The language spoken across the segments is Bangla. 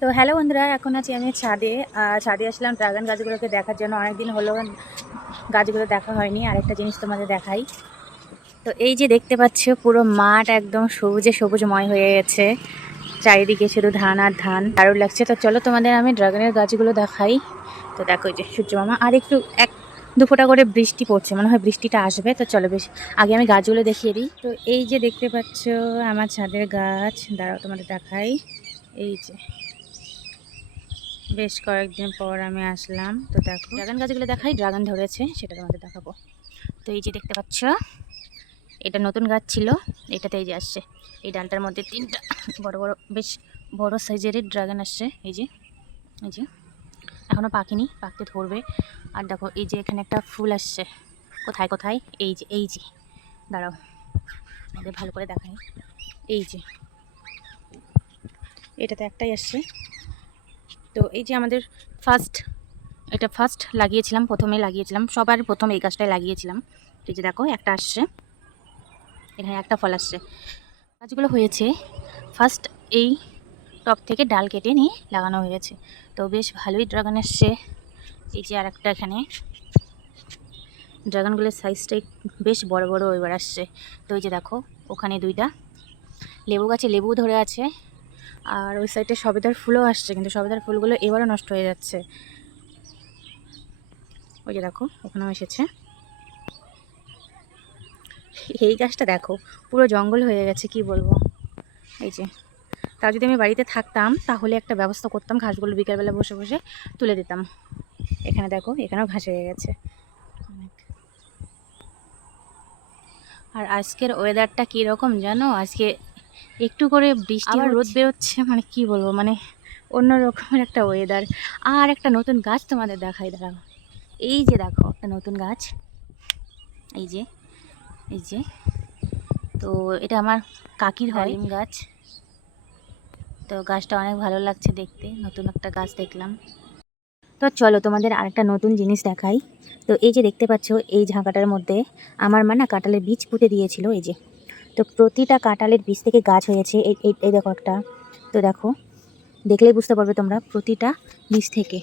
তো হ্যালো বন্ধুরা, এখন আছি আমি ছাদে। ছাদে আসলাম ড্রাগন গাছগুলোকে দেখার জন্য। অনেকদিন হলো গাছগুলো দেখা হয়নি। আরেকটা জিনিস তোমাদের দেখাই। তো এই যে দেখতে পাচ্ছ, পুরো মাঠ একদম সবুজে সবুজময় হয়ে গেছে। চারিদিকে শুধু ধান আর ধান, দারুণ লাগছে। তো চলো তোমাদের আমি ড্রাগনের গাছগুলো দেখাই। তো দেখো, এই যে সূর্য মামা, আর একটু এক দু ফোঁটা করে বৃষ্টি পড়ছে, মনে হয় বৃষ্টিটা আসবে। তো চলো বেশ আগে আমি গাছগুলো দেখিয়ে দিই। তো এই যে দেখতে পাচ্ছ আমার ছাদের গাছ, দাঁড়াও তোমাদের দেখাই। এই যে বেশ কয়েকদিন পর আমি আসলাম। তো দেখো ড্রাগন গাছগুলো দেখাই, ড্রাগন ধরেছে সেটা তোমাদের দেখাবো। তো এই যে দেখতে পাচ্ছ, এটা নতুন গাছ ছিল, এটাতে এই যে আসছে। এই ডালটার মধ্যে তিনটা বড় বড়, বেশ বড় সাইজের ড্রাগন আসছে। এই যে এই যে এখনও পাকেনি, পাকতে ধরবে। আর দেখো এই যে এখানে একটা ফুল আসছে। কোথায় কোথায়? এই যে দাঁড়াও আমাদের ভালো করে দেখাই। এই যে এটাতে একটাই আসছে। তো এই যে আমাদের এটা ফার্স্ট লাগিয়েছিলাম, প্রথমে লাগিয়েছিলাম, সবার প্রথম এই গাছটাই লাগিয়েছিলাম। এই যে দেখো একটা আসছে, এখানে একটা ফল আসছে। গাছগুলো হয়েছে ফার্স্ট এই টপ থেকে ডাল কেটে নিয়ে লাগানো হয়েছে। তো বেশ ভালোই ড্রাগন আসছে। এই যে আর একটা, এখানে ড্রাগনগুলোর সাইজটাই বেশ বড় বড় এবার আসছে। তো এই যে দেখো ওখানে দুইটা লেবু গাছে লেবু ধরে আছে, আর ওই সাইডে সবেদার ফুলও আসছে, কিন্তু সবেদার ফুলগুলো এবারও নষ্ট হয়ে যাচ্ছে। ওই যে দেখো ওখানেও এসেছে। এই গাছটা দেখো পুরো জঙ্গল হয়ে গেছে, কি বলবো। এই যে তাও যদি আমি বাড়িতে থাকতাম তাহলে একটা ব্যবস্থা করতাম, ঘাসগুলো বিকেলবেলা বসে বসে তুলে দিতাম। এখানে দেখো এখানেও ঘাস হয়ে গেছে অনেক। আর আজকের ওয়েদারটা কীরকম জানো? আজকে একটু করে বৃষ্টি, আবার রোদ বেরোচ্ছে, মানে কি বলবো, মানে অন্য রকমের একটা ওয়েদার। আর একটা নতুন গাছ তোমাদের দেখাই, দাঁড়াও। এই যে দেখো একটা নতুন গাছ, এই যে এই যে তো এটা আমার কাকির হয়, ডালিম গাছ। তো গাছটা অনেক ভালো লাগছে দেখতে, নতুন একটা গাছ দেখলাম। তো চলো তোমাদের আরেকটা নতুন জিনিস দেখাই। তো এই যে দেখতে পাচ্ছ, এই ঝাঁকাটার মধ্যে আমার মা না কাঁঠালের বীজ পুঁতে দিয়েছিল। এই যে তো প্রতিটা কাঁঠালের বীজ থেকে গাছ হয়েছে। এই এই এই দেখো একটা। তো দেখো, দেখলেই বুঝতে পারবে তোমরা, প্রতিটা বীজ থেকে,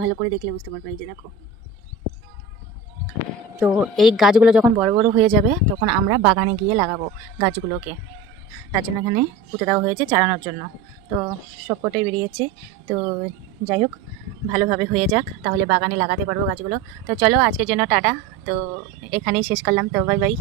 ভালো করে দেখলে বুঝতে পারবে। এই যে দেখো। তো এই গাছগুলো যখন বড় বড় হয়ে যাবে তখন আমরা বাগানে গিয়ে লাগাবো গাছগুলোকে। তার জন্য এখানে পুঁতে দেওয়া হয়েছে চালানোর জন্য। তো সবকটাই বেরিয়েছে। তো যাই হোক, ভালোভাবে হয়ে যাক, তাহলে বাগানে লাগাতে পারবো গাছগুলো। তো চলো আজকের জন্য টাটা। তো এখানেই শেষ করলাম। তো বাই বাই।